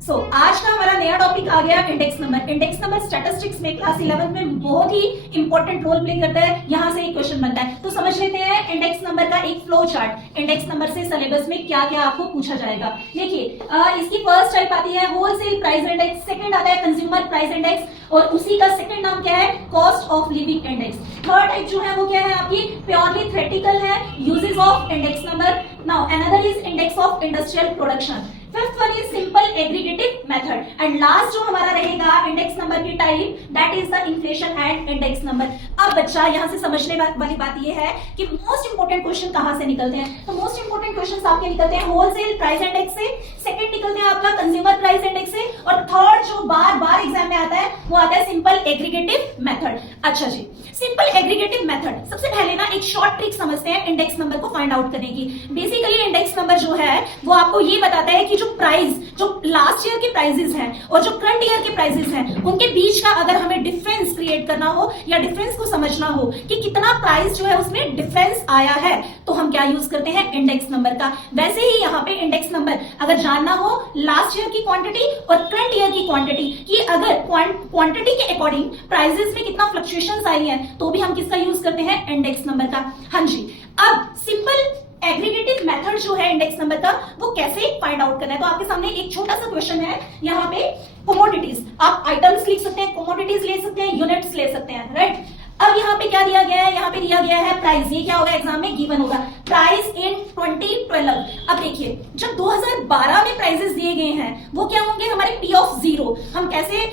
आज का हमारा नया टॉपिक आ गया index number. Index number statistics में क्लास 11 में बहुत ही इंपॉर्टेंट रोल प्ले करता है। यहाँ से एक क्वेश्चन बनता है, तो समझ लेते हैं इंडेक्स नंबर का एक फ्लो चार्ट। इंडेक्स नंबर से सिलेबस में क्या क्या आपको पूछा जाएगा। देखिए इसकी फर्स्ट टाइप आती है होलसेल प्राइस इंडेक्स, सेकंड आता है कंज्यूमर प्राइस इंडेक्स और उसी का सेकंड नाम क्या है, cost of living index. Third type जो है वो क्या है आपकी, प्योरली थ्योरेटिकल है, uses of index number. Now another is index of industrial production. Fifth one is simple aggregative method and last जो हमारा रहेगा इंडेक्स नंबर की type, that is the inflation and index number. अब बच्चा यहाँ से समझने वाली बात ये है कि मोस्ट इंपोर्टेंट क्वेश्चन कहाँ से निकलते हैं। तो मोस्ट इंपोर्टेंट क्वेश्चन आपके निकलते हैं होलसेल प्राइस इंडेक्स से, सेकंड निकलते हैं आपका कंज्यूमर प्राइस इंडेक्स से और थर्ड जो बार बार एग्जाम में आता है वो आता है सिंपल एग्रीगेटिव मेथड। अच्छा जी, सिंपल एग्रीगेटिव मेथड, सबसे पहले ना एक शॉर्ट ट्रिक समझते हैं इंडेक्स नंबर को फाइंड आउट करने की। बेसिकली इंडेक्स नंबर जो है वो आपको ये बताता है कि जो प्राइस, जो लास्ट ईयर के प्राइसेस हैं और जो करंट ईयर के प्राइसेस हैं, उनके बीच का अगर हमें डिफरेंस क्रिएट करना हो या डिफरेंस को समझना हो कि कितना प्राइस जो है उसमें डिफरेंस आया है, तो हम क्या यूज करते हैं, इंडेक्स नंबर का। वैसे ही यहाँ पे इंडेक्स नंबर अगर जानना हो लास्ट ईयर की क्वांटिटी और करंट ईयर की क्वांटिटी, कि अगर क्वांटिटी के अकॉर्डिंग प्राइसेस में कितना फ्लक्चुएशंस आई है, तो भी हम किसका यूज करते हैं, इंडेक्स नंबर का। हाँ जी, अब सिंपल एग्रीगेटिव मेथड जो है इंडेक्स नंबर का, वो कैसे फाइंड आउट करना है। तो आपके सामने एक छोटा सा क्वेश्चन है, यहाँ पे कमोडिटीज, आप आइटम्स लिख सकते हैं, कमोडिटीज ले सकते हैं, यूनिट्स ले सकते हैं, राइट। अब यहाँ पे क्या दिया गया है, यहाँ पे दिया गया है प्राइस। ये क्या होगा, एग्जाम में गिवन होगा, प्राइस इन 2012। अब देखिए जब 2012 में प्राइसेस दिए गए हैं वो क्या होंगे, हमारे P ऑफ 0। हम कैसे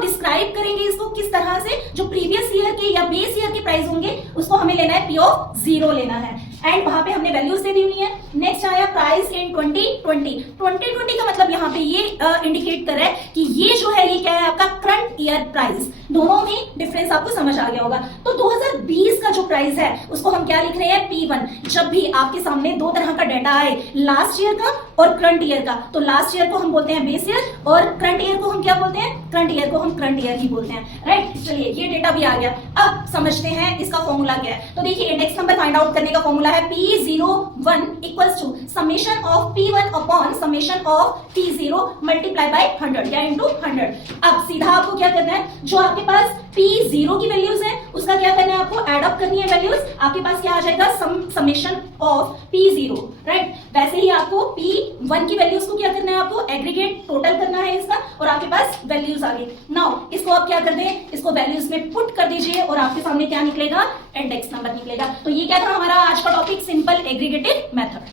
डिस्क्राइब करेंगे इसको, किस तरह से, जो प्रीवियस ईयर के या बेस ईयर के प्राइस होंगे उसको हमें लेना है P ऑफ 0 लेना है एंड वहां पे हमने वैल्यूज दे दी हुई है। नेक्स्ट आया प्राइस इन 2020। 2020 का मतलब यहाँ पे ये इंडिकेट कर रहा है कि ये जो है ये क्या है आपका करंट ईयर प्राइस। दोनों में डिफरेंस आपको समझ आ गया होगा। तो 2020 का जो प्राइस है उसको हम क्या लिख रहे हैं, P1। जब भी आपके सामने दो तरह का डाटा आए, लास्ट ईयर का और करंट ईयर का, तो लास्ट ईयर को हम बोलते हैं बेस ईयर और करंट ईयर को हम क्या बोलते हैं, करंट ईयर को हम करंट ईयर ही बोलते हैं, राइट। चलिए ये डेटा भी आ गया। अब समझते हैं इसका फॉर्मूला क्या है। तो देखिए इंडेक्स नंबर फाइंड आउट करने का फॉर्मूला है P01 equals to summation of P1 upon summation of P0 multiply by 100 या इनटू 100। अब सीधा आपको क्या करना है, जो आपके पास P0 की वैल्यूज है उसका क्या करना है, आपको एड अप करनी है वैल्यूज। आपके पास क्या आ जाएगा, समेशन ऑफ P0, राइट। वैसे ही आपको P1 की वैल्यूज को क्या करना है, आपको एग्रीगेट टोटल करना है इसका और आपके पास वैल्यूज आ गई। नाउ इसको आप क्या कर दें, इसको वैल्यूज में पुट कर दीजिए और आपके सामने क्या निकलेगा, इंडेक्स नंबर निकलेगा। तो ये क्या था हमारा आज का टॉपिक, सिंपल एग्रीगेटिव मेथड।